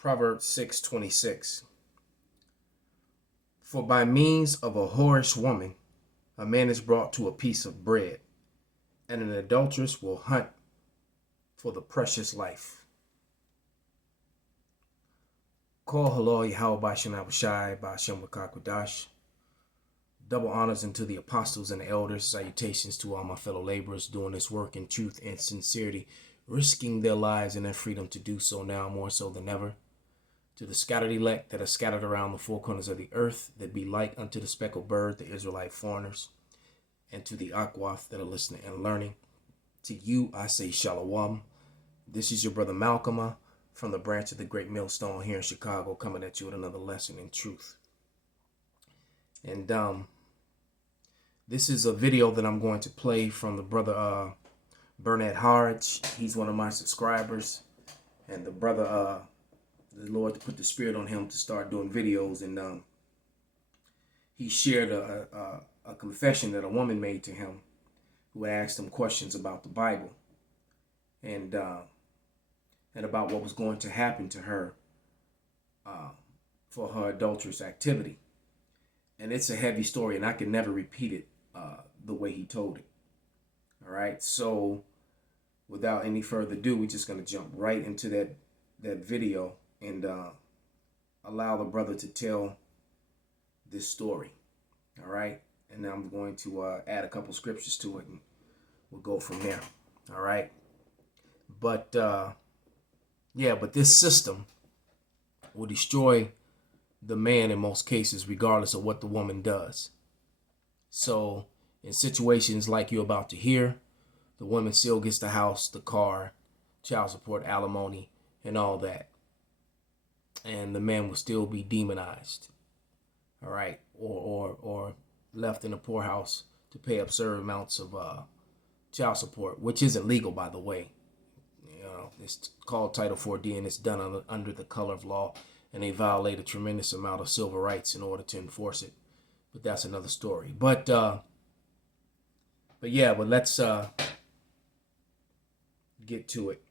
Proverbs 6:26. For by means of a whorish woman, a man is brought to a piece of bread, and an adulteress will hunt for the precious life. Call halal Yahweh Bashem Abishai Bashem Wakakwadash. Double honors unto the apostles and the elders. Salutations to all my fellow laborers doing this work in truth and sincerity, risking their lives and their freedom to do so now more so than ever. To the scattered elect that are scattered around the four corners of the earth, that be like unto the speckled bird, the Israelite foreigners, and to the Akwaf that are listening and learning. To you I say Shalom. This is your brother Malcolm from the branch of the Great Millstone here in Chicago, coming at you with another lesson in truth. And this is a video that I'm going to play from the brother Bernard Harge. He's one of my subscribers, and the brother the Lord put the spirit on him to start doing videos, and he shared a confession that a woman made to him who asked him questions about the Bible and about what was going to happen to her for her adulterous activity. And it's a heavy story, and I can never repeat it the way he told it. All right, so without any further ado, we're just going to jump right into that video and allow the brother to tell this story. All right, and now I'm going to add a couple scriptures to it, and we'll go from there. All right, but yeah, but this system will destroy the man in most cases, regardless of what the woman does. So in situations like you're about to hear, the woman still gets the house, the car, child support, alimony, and all that. And the man will still be demonized, all right, or left in a poorhouse to pay absurd amounts of child support, which isn't legal, by the way. You know, it's called Title 4D, and it's done under the color of law, and they violate a tremendous amount of civil rights in order to enforce it. But that's another story. But yeah, but let's get to it.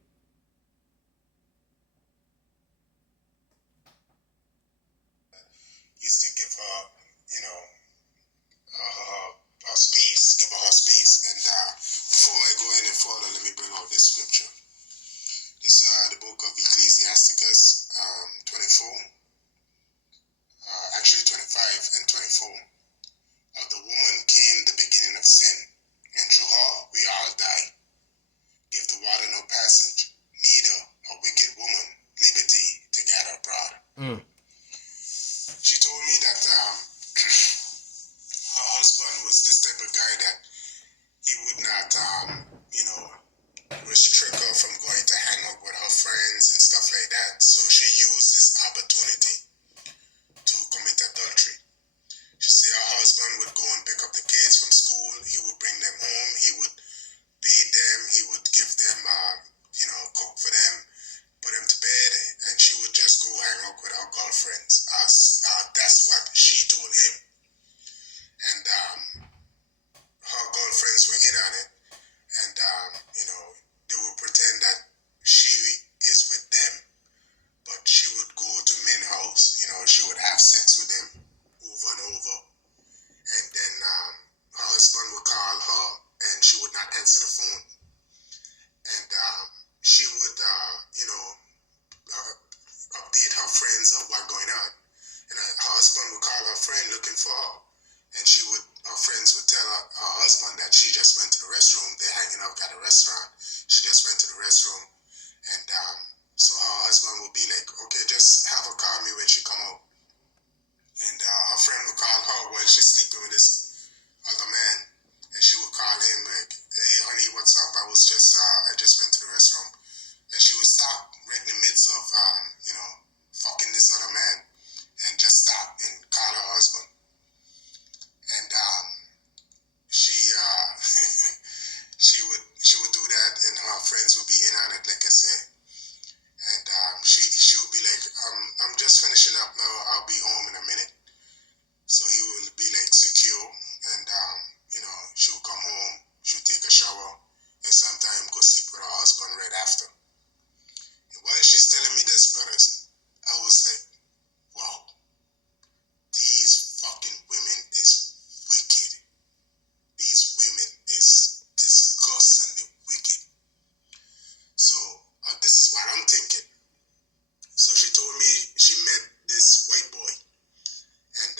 Used to give her, her space, give her her space. And before I go any further, let me bring out this scripture. This is the book of Ecclesiasticus 24, actually 25 and 24. Of the woman came the beginning of sin, and through her we all die. Give the water no passage, neither a wicked woman liberty to gather abroad. She told me that her husband was this type of guy that he would not, restrict her from going to hang out with her friends and stuff like that. So she used this opportunity to commit adultery. She said her husband would go and pick up the kids from school. He would bring them home. He would bathe them. He would give them, cook for them, put them to bed, and she would just go hang out with her girlfriends. That's what she told him. And her girlfriends were in on it. And, they would pretend that she is with them. But she would go to men's house. She would have sex with them over and over. And then her husband would call her, and she would not answer the phone. And she would, update her friends of what's going on. And her husband would call her friend looking for her. And her friends would tell her husband that she just went to the restroom. They're hanging out at a restaurant. She just went to the restroom. And so her husband would be like, okay, just have her call me when she come out. And her friend would call her while she's sleeping with this other man. And she would call him like, hey, honey, what's up? I just went to the restroom. And she would stop right in the midst of, fucking this other man. And just stop and call her husband. And she would do that, and her friends would be in on it, like I said. And she would be like, I'm just finishing up now. I'll be home in a minute. So he will be like secure, and she will come home. She'll take a shower, and sometimes go sleep with her husband right after. And while she's telling me this, brothers, I was like, wow, these fucking women is wicked. These women is disgustingly wicked. So this is what I'm thinking. So she told me she met this white boy, and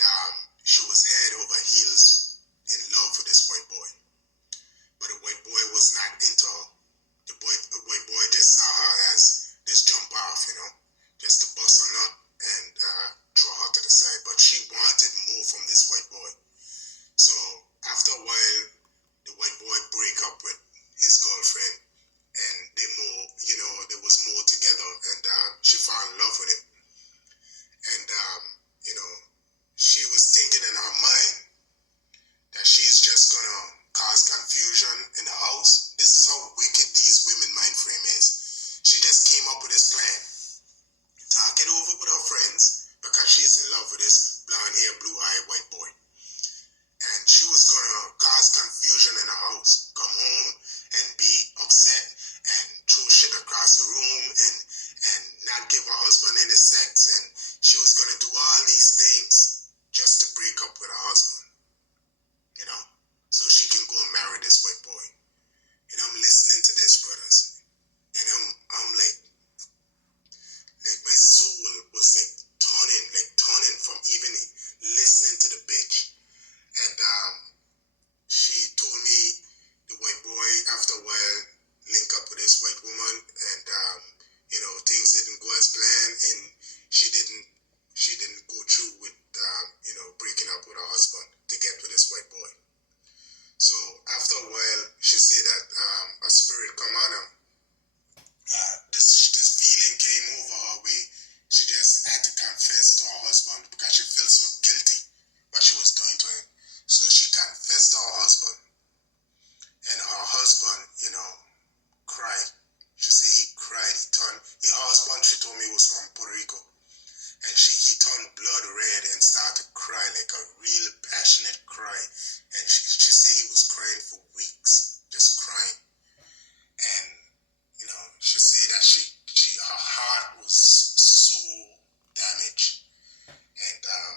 she was head over heels in love with this white boy. But the white boy was not into her. The white boy just saw her as this jump off, just to bust her nut and throw her to the side. But she wanted more from this white boy. So after a while, the white boy break up with his girlfriend, and there was more together, and she fell in love with him. And she was thinking in her mind that she's just gonna cause confusion in the house. This is how wicked these women mind frame is. She just came up with this plan. Talk it over with her friends because she's in love with this blonde hair, blue eye white boy. And she was gonna cause confusion in the house. Come home and be upset and throw shit across the room and not give her husband any sex. And she was gonna do all these things just to break up with her husband. So she can go and marry this white boy. And I'm listening to this, brothers, and I'm like my soul was like turning from even listening to the bitch. And she told me the white boy after a while link up with this white woman, and things didn't go as planned, and she didn't go through with breaking up with her husband to get with this white boy. So after a while, she said that a spirit come on her. This feeling came over her way. She just had to confess to her husband because she felt so guilty what she was doing to him. So she confessed to her husband, and her husband, cried. She said he cried. Her husband, she told me, was from Puerto Rico, and he turned blood red and started to cry like a real passionate cry. And she said he was crying for weeks, just crying. And she said that her heart was so damaged, and I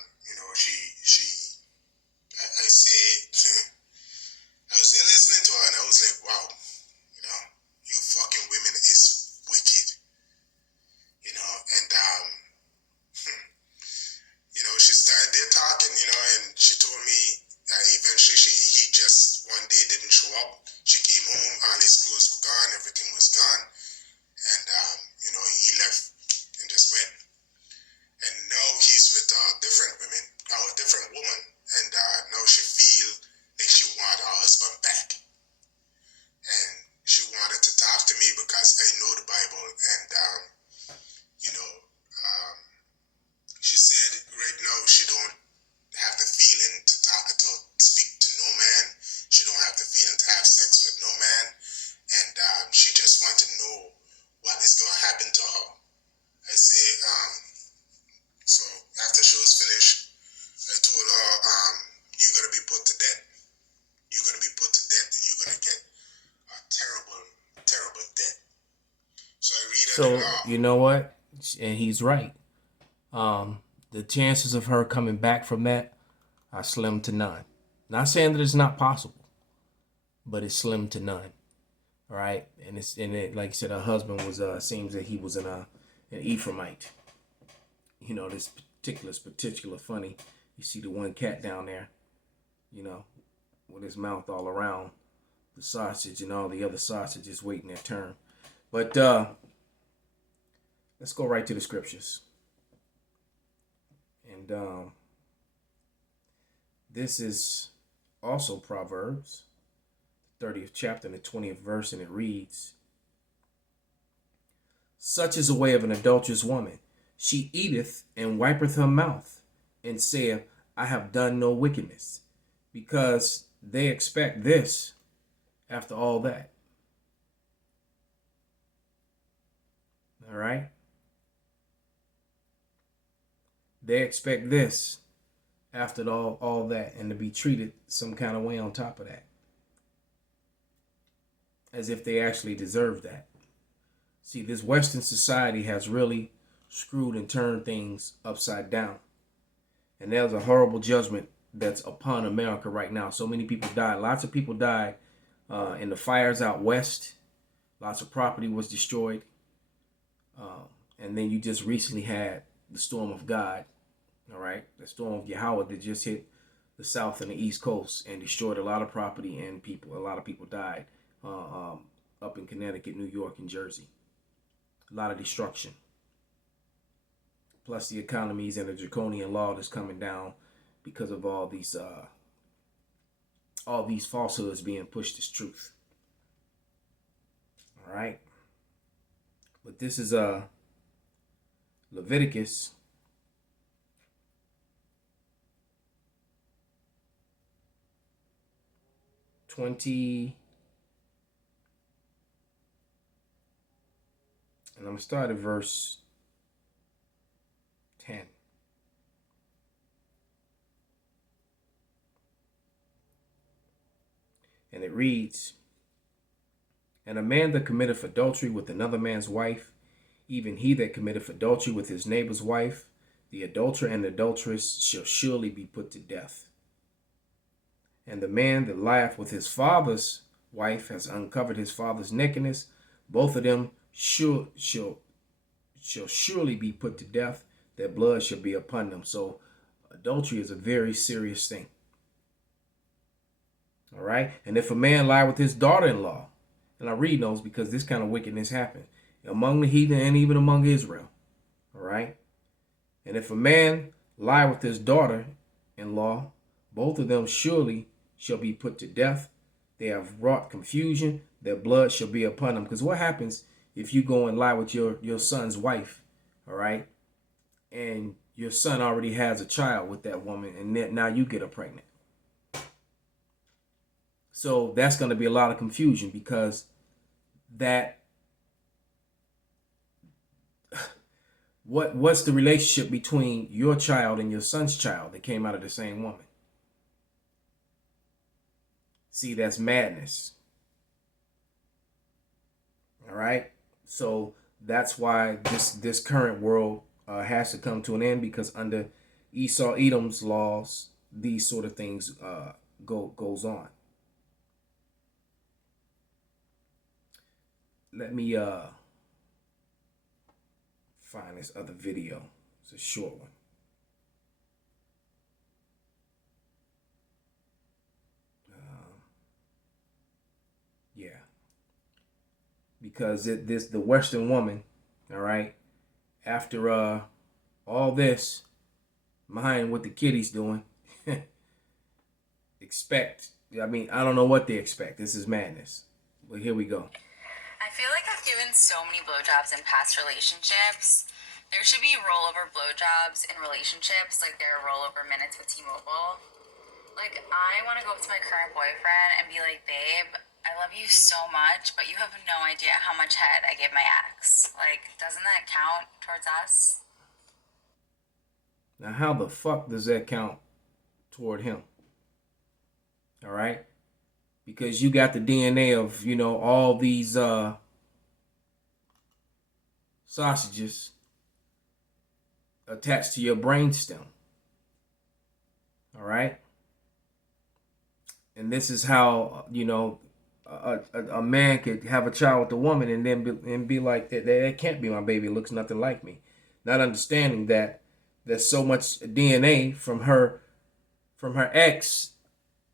was there listening to her, and I was like, wow, you fucking women is wicked, and she started there talking, and she told me that eventually he just one day didn't show up. She came home, all his clothes were gone, everything was gone, and he left and just went. And now he's with different woman, and now she feel like she want her husband back, and she wanted to talk to me because I know the Bible, and she said right now she don't have the feeling to speak to no man. She don't have the feeling to have sex with no man, and she just want to know what is going to happen to her. I say, so after she was finished, I told her, you're going to be put to death. You're going to be put to death, and you're going to get a terrible, terrible death. So I read it. So, you know what? And he's right. The chances of her coming back from that are slim to none. Not saying that it's not possible, but it's slim to none. All right, and it like you said, her husband was seems that he was an Ephraimite. This particular funny. You see the one cat down there, with his mouth all around the sausage, and all the other sausages waiting their turn. But let's go right to the scriptures. And this is also Proverbs, 30th chapter and the 20th verse, and it reads, "Such is the way of an adulterous woman. She eateth and wipeth her mouth, and saith, I have done no wickedness," because they expect this after all that. All right? They expect this after all that, and to be treated some kind of way on top of that, as if they actually deserve that. See, this Western society has really screwed and turned things upside down. And there's a horrible judgment that's upon America right now. So many people died. Lots of people died in the fires out west. Lots of property was destroyed. And then you just recently had the storm of God, all right? The storm of Yahweh that just hit the south and the east coast and destroyed a lot of property and people. A lot of people died up in Connecticut, New York, and Jersey. A lot of destruction. Plus the economies and the draconian law that's coming down because of all these falsehoods being pushed as truth. All right. But this is Leviticus 20, and I'm gonna start at verse 10. And it reads, "And a man that committeth adultery with another man's wife, even he that committeth adultery with his neighbor's wife, the adulterer and the adulteress shall surely be put to death. And the man that lieth with his father's wife has uncovered his father's nakedness. Both of them shall surely be put to death. Their blood shall be upon them." So adultery is a very serious thing. All right. And if a man lie with his daughter-in-law, and I read those because this kind of wickedness happened among the heathen and even among Israel. All right. And if a man lie with his daughter-in-law, both of them surely shall be put to death. They have wrought confusion. Their blood shall be upon them. Because what happens if you go and lie with your son's wife, all right, and your son already has a child with that woman, and then now you get her pregnant? So that's going to be a lot of confusion because what's the relationship between your child and your son's child that came out of the same woman? See, that's madness. All right. So that's why this current world has to come to an end, because under Esau Edom's laws, these sort of things goes on. Let me find this other video. It's a short one. Yeah, because the Western woman, all right, after all this, mind what the kiddies doing, I don't know what they expect. This is madness. But here we go. I feel like I've given so many blowjobs in past relationships. There should be rollover blowjobs in relationships, like there are rollover minutes with T-Mobile. Like, I want to go up to my current boyfriend and be like, "Babe, I love you so much, but you have no idea how much head I give my ex." Like, doesn't that count towards us? Now, how the fuck does that count toward him? All right? Because you got the DNA of, all these sausages attached to your brainstem. All right? And this is how, a man could have a child with a woman and then be like, that can't be my baby. It looks nothing like me. Not understanding that there's so much DNA from her ex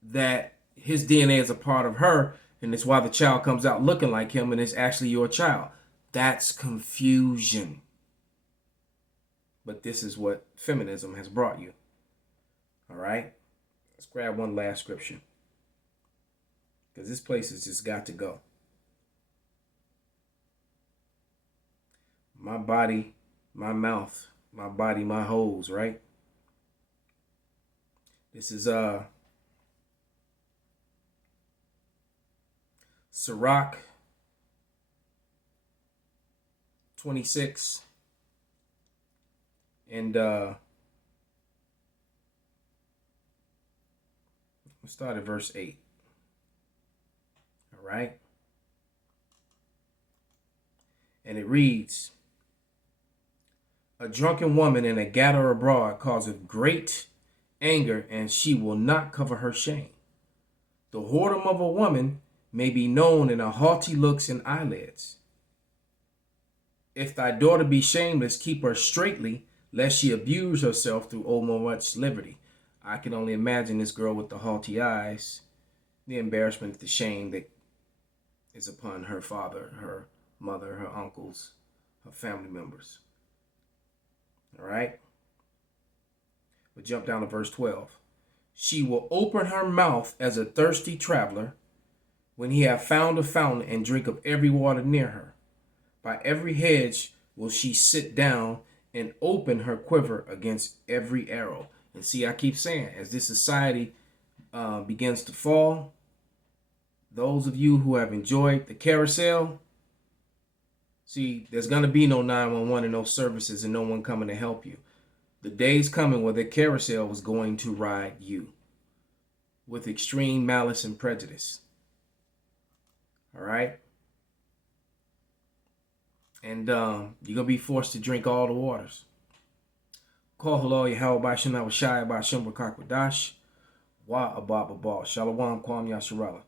that his DNA is a part of her, and it's why the child comes out looking like him and it's actually your child. That's confusion. But this is what feminism has brought you. All right? Let's grab one last scripture, because this place has just got to go. My body, my mouth, my body, my holes, right? This is Sirach 26, and we'll start at verse 8. All right? And it reads, A drunken woman in a gather abroad causeth great anger, and she will not cover her shame. The whoredom of a woman may be known in her haughty looks and eyelids. If thy daughter be shameless, keep her straitly, lest she abuse herself through overmuch liberty. I can only imagine this girl with the haughty eyes, the embarrassment, the shame that is upon her father, her mother, her uncles, her family members. All right? We'll jump down to verse 12. She will open her mouth as a thirsty traveler when he have found a fountain, and drink of every water near her. By every hedge will she sit down and open her quiver against every arrow. And see, I keep saying, as this society begins to fall, those of you who have enjoyed the carousel, see, there's going to be no 911 and no services and no one coming to help you. The day's coming where the carousel was going to ride you with extreme malice and prejudice. All right? And you're going to be forced to drink all the waters. Call hello, Yahweh Bashim, I was shy about Shimba Kakwadash. Wa Ababa Ball. Shalom, Kwam Yasharala.